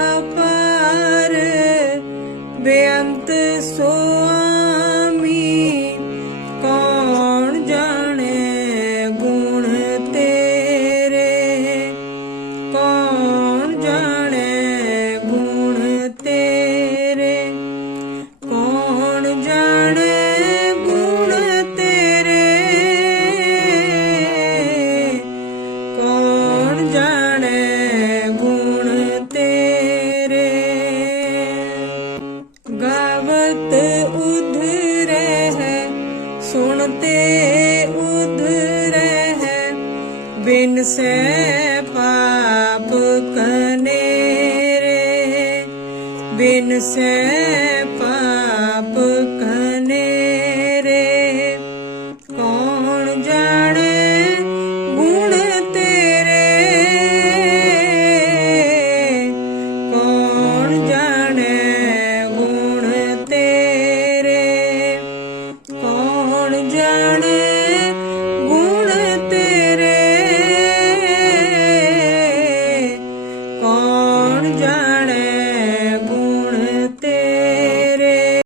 ਅਪਾਰ ਬੇਅੰਤ ਸੋਆ ਸੁਣਤ ਉਧਰੇ ਹੈ ਸੁਣਤੇ ਉਧਰੇ ਹੈ। ਬਿਨ ਸੈ ਪਾਪ ਕਨੇਰੇ ਬਿਨ ਸੈ ਪਾਪ journey.